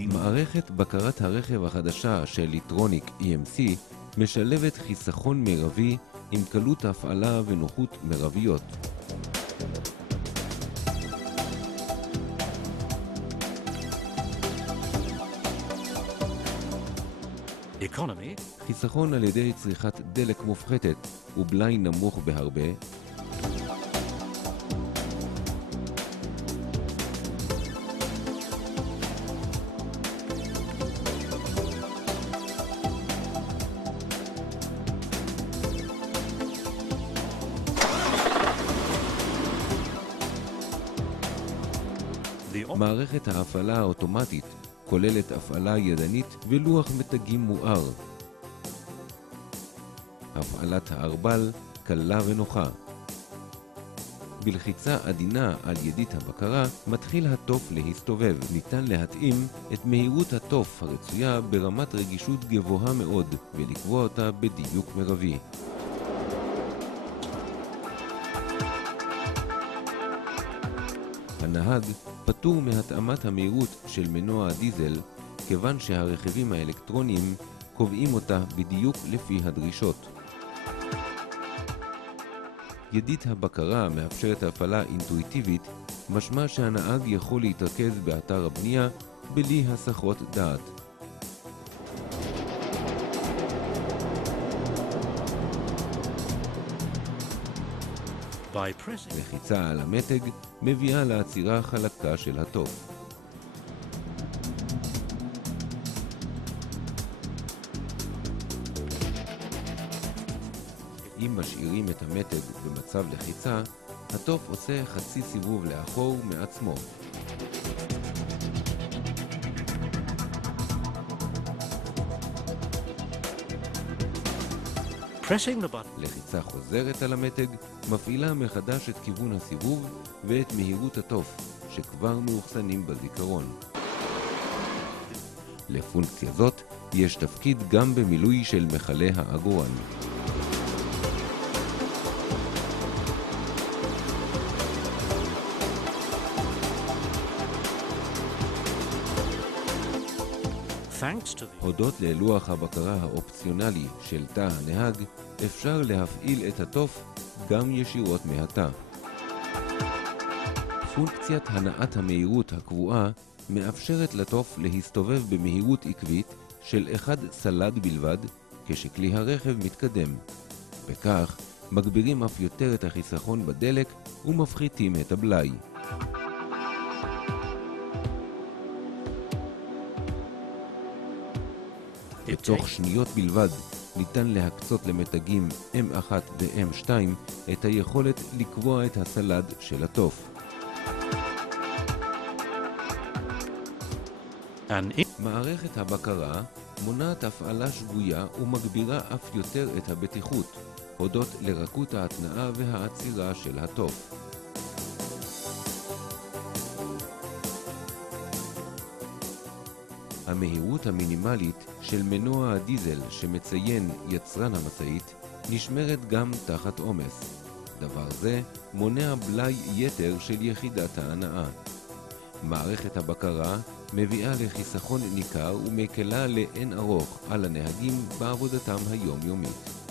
מערכת בקרת הרכב החדשה של ליטרוניק EMC משלבת חיסכון מרבי עם קלות הפעלה ונוחות מרביות. חיסכון על ידי צריכת דלק מופחתת ובלאי נמוך בהרבה, מערכת ההפעלה האוטומטית כוללת הפעלה ידנית ולוח מתגים מואר. הפעלת הארבל קלה ונוחה. בלחיצה עדינה על ידית הבקרה מתחיל התוף להסתובב. ניתן להתאים את מהירות התוף הרצויה ברמת רגישות גבוהה מאוד ולקבוע אותה בדיוק מרבי. הנהג פטור מהתאמת המהירות של מנוע הדיזל כיוון שהרכיבים האלקטרוניים קובעים אותה בדיוק לפי הדרישות. ידית הבקרה מאפשרת הפעלה אינטואיטיבית, משמע שהנהג יכול להתרכז באתר הבנייה בלי הסחות דעת. לחיצה על המתג מביאה לעצירה חלקה של התוף. אם משאירים את המתג במצב לחיצה, התוף עושה חצי סיבוב לאחור מעצמו. לחיצה חוזרת על המתג מפעילה מחדש את כיוון הסיבוב ואת מהירות התוף, שכבר מאוחסנים בזיכרון. לפונקציה זאת יש תפקיד גם במילוי של מכלי העגורן. הודות ללוח הבקרה האופציונלי של תא הנהג, אפשר להפעיל את התוף גם ישירות מהתא. פונקציית הנעת המהירות הקבועה מאפשרת לתוף להסתובב במהירות עקבית של 1 סל"ד בלבד כשכלי הרכב מתקדם. בכך מגבירים אף יותר את החיסכון בדלק ומפחיתים את הבלאי. בתוך שניות בלבד ניתן להקצות למתגים M1 ו-M2 את היכולת לקבוע את הסל"ד של התוף. מערכת הבקרה מונעת הפעלה שגויה ומגבירה אף יותר את הבטיחות, הודות לרכות ההתנעה והעצירה של התוף. המהירות המינימלית של מנוע הדיזל שמציין יצרן המשאית נשמרת גם תחת עומס. דבר זה מונע בלאי יתר של יחידת ההנעה. מערכת הבקרה מביאה לחיסכון ניכר ומקלה לאין ארוך על הנהגים בעבודתם היומיומית.